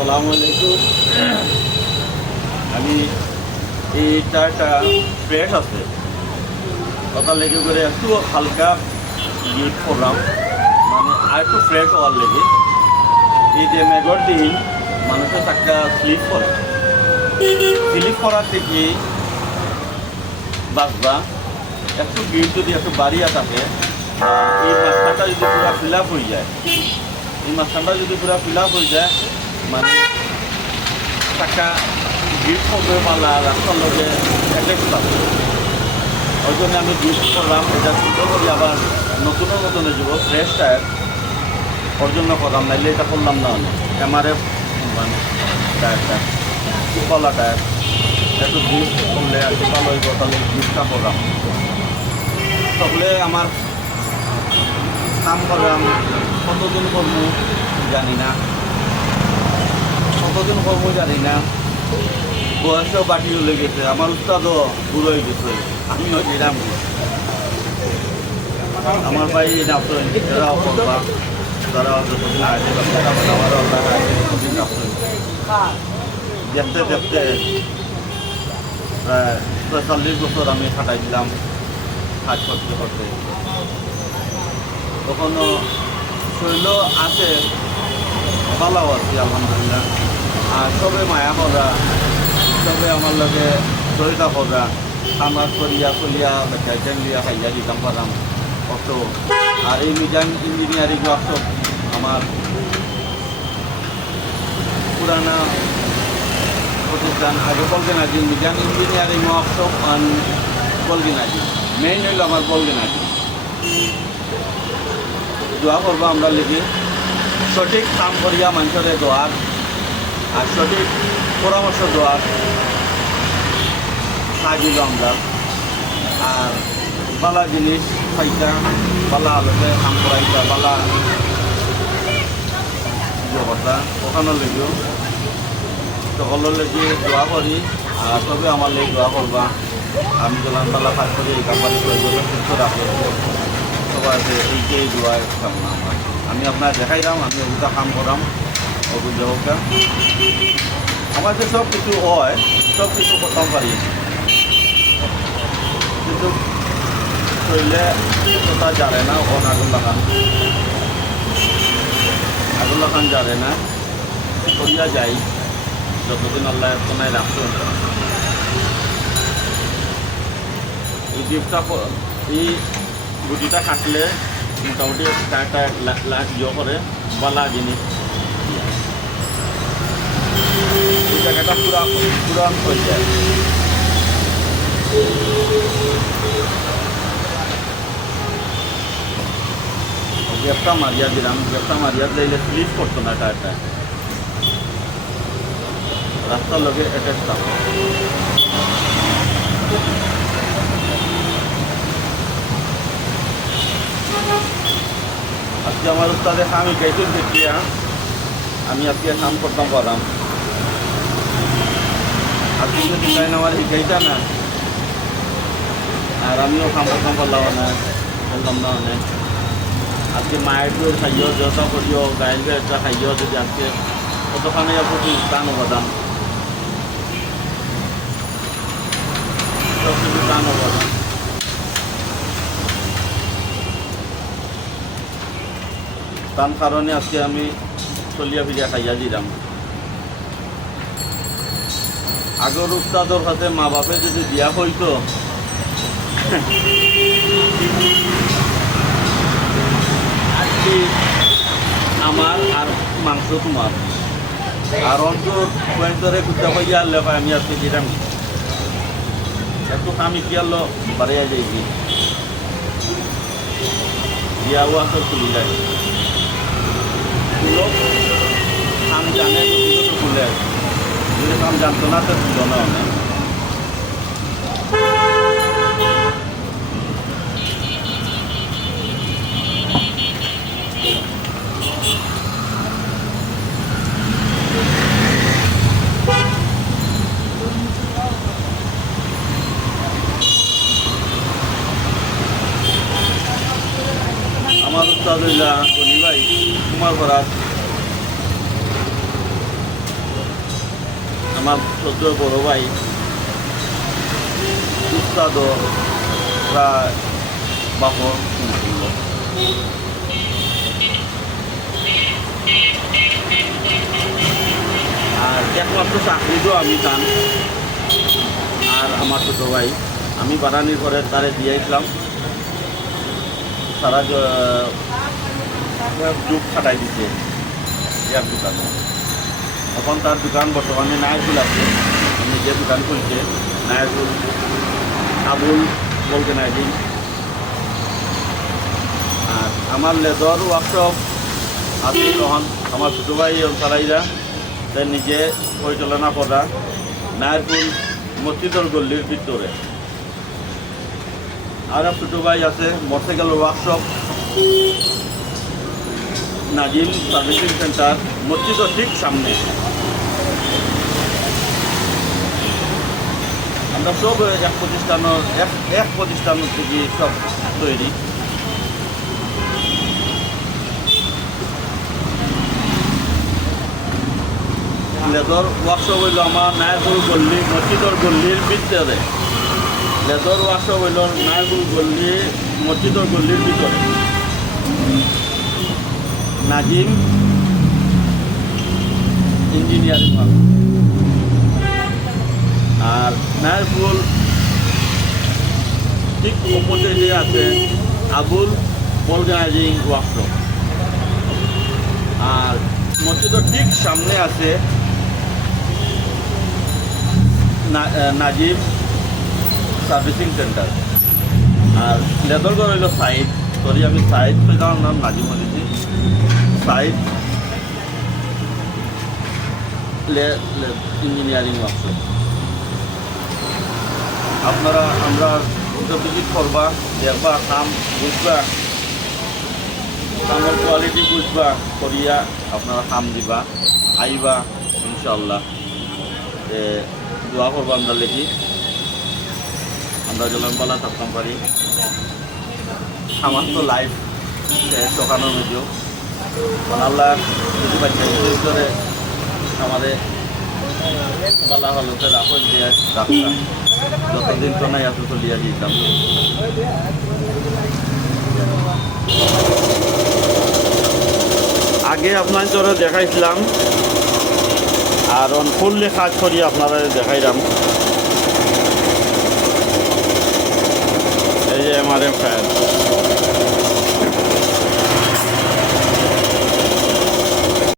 আসসালামু আলাইকুম। আমি এই চাটা ফ্রেশ আছে। ওটার লেগে করে একটু হালকা গিট করলাম। মানে আর একটু ফ্রেশ হওয়ার লেগে। এই যে মেঘর দিন মানুষের একটা স্লিপ করে স্লিপ করার থেকে বাঁচবা একটু গিট যদি একটু বাড়িয়া থাকে, এই মাঝখানটা যদি পুরো ফিল আপ হয়ে যায়, এই মাঝখানটা যদি পুরো ফিল আপ হয়ে যায় মানে টাকা গিফট করবে পালা রাস্তার লগে জন্য আমি গিফট করলাম। এটা সুন্দর করে আবার নতুন নতুন যাব ফ্রেশ টায়ার ওর জন্য করলাম, নাইলে এটা করলাম না অনেক এমআরএফ মানে টায়ারটা সুপালা টায়ার একটু গিফট করলে একটু ভালো হইব, তাহলে গিফটটা করলাম। তাহলে আমার কাম করলাম কতদিন করব জানি না। কতদিন করব জানি না। বয়সও বাটি হয়ে গেছে। আমার উস্তাদও বুড়ো হয়ে গেছে। আমিও এরাম আমার ভাই তারা দেখতে দেখতে প্রায় পঁয়তাল্লিশ বছর আমি খাটাইছিলাম কাজ করতে করতে। তখনও শৈল আছে ভালো আছি, আলহামদুলিল্লাহ। আর সবে মায়া করা সবে আমার লগে চরিতা করা কামাজ করিয়া করিয়া বেচাইতেন লিয়া খাইয়া দিতাম পারাম কত আর এই মিজান ইঞ্জিনিয়ারিং ওয়ার্কশপ আমার পুরানা প্রতিষ্ঠান আগে বলগেনাজি মিজান ইঞ্জিনিয়ারিং ওয়ার্কশপ অন বলগেনাজি মেইন হইল আমার বলগেনাজি দোয়া করব আমরা লিখি। সঠিক কাম করিয়া মানুষের দোয়ার আর সঠিক পরামর্শ দেওয়ার সাহায্য আমরা আর বালা জিনিস খাইতা বালা আলোকে কাম করাইতা বালা কথা ওখানে লেগেও। সকলের লেগে দোয়া করি, আর তবে আমার লেগে দোয়া করবা। আমি যখন বালা কাজ করি এই কামবাড়ি করে সুস্থ রাখব সবাই এইটাই দোয়ার কামনা আমি আপনার দেখাইলাম, আমি ওগুলা কাম করাম। আমার যে সব কিছু হয়, সব কিছু করতাম পারি কিন্তু শরীরে কথা জানে না, ওখান আগুন লাগান। আগুন লাগান জানে না করিয়া যাই। যতদিন আল্লাহ কোনায় রাখতো। এই দ্বীপটা এই গুটিটা কাটলে মোটামুটি একটা লাখ ইয়ে করে বালা জিনিস এই জায়গাটা পুরা পুরান হয়ে যায়। গ্যাপটা মারিয়া দিলাম গ্যাপটা মারিয়া দিলে স্লিপ করতো না টায়ারটা। রাস্তার লগে অ্যাটাচ থাকতো। আজকে আমার উস্তাদে আমি গাইতে দেখিয়া আমি আজকে কাম করতাম পারাম আজকে যদি তাই আমার শিখাইতা না। আর আমিও কাম করতাম পারলাম না বললাম না অনেক আজকে মায়ের দুধ খাইও যত করিও, গায়ের একটা খাইও যদি আজকে কতখানি টান অবদান টান অবদান তার কারণে আজকে আমি চলিয়া ফিরিয়া খাইয়া দিলাম। আগর উস্তাদর হাতে মা বাপে যদি বিয়া হইতো আমার আর মাংস তোমার আর অন্তর পয়েন্টরে কুত্তা হইয়া আনলে আমি আজকে দিলাম একটু আমি কি আনলো বাড়িয়া যাইছি বিয়াও আসর খুলি যায় লোক কাম জানে তো খুলে যদি কাম জানতো না তো ছিল না অনেক আমার গনি ভাই কুমার ফরাজ আমার সদ্য বড় ভাই আর একমাত্র চাকরি তো আমি চান আর আমার ছোটো ভাই। আমি বানানির ঘরে তারে দিয়েছিলাম সারা যুগ খাটাই দিতে এক দোকানে। এখন তার দোকান বর্তমানে নায়কুল আছে। আমি যে দোকান খুলছে নায়কুল আবুল বলতে অর্গানাইজিং আর আমার লেদর ওয়ার্কশপ আছে তখন আমার ছোটো ভাই চালাইরা তাই নিজে পরিচালনা করা নায়রপুর মসজিদর গল্লির ভিতরে। আর ছোটো ভাই আছে motorcycle workshop Nazim servicing centre মসজিদও ঠিক সামনে। আমরা সব এক প্রতিষ্ঠানের, এক এক প্রতিষ্ঠান থেকে সব তৈরি। লেদর ওয়ার্কশপ হইল আমার নায়রপুর গল্লি মসজিদর গল্লির ভিতরে। লেদর ওয়ার্কশপ হইল নায়রপুর গল্লি মসজিদর গল্লির ভিতরে। নাজিম ইঞ্জিনিয়ারিং আর নায়রপুর ঠিক অপোজিটে আছে আবুল অর্গানাইজিং ওয়ার্কশপ আর মসজিদের ঠিক সামনে আছে না- আহ, নাজিব সার্ভিসিং সেন্টার। আর লেদরগড় হইল সাইড সরি আমি সাইড তার নাম নাজিম সাইড ইঞ্জিনিয়ারিং ওয়ার্কশপ আপনারা, আমরা ভিজিট করবা, দেখবা, কাম বুঝবা, কামের কোয়ালিটি বুঝবা, করিয়া আপনারা কাম দিবা, আইবা ইনশাল্লাহ দোয়া করব আমরা লেখি আমরা যেন বলা থাকতাম পারি। আমার তো লাইফ সকানোর ভিডিও। যতদিন তো নাই এত চলিয়া দিতাম। আগে আপনার তোরা দেখাইছিলাম। আর ফুললে কাজ করি আপনারা দেখাইলাম। এই যে এম আর এম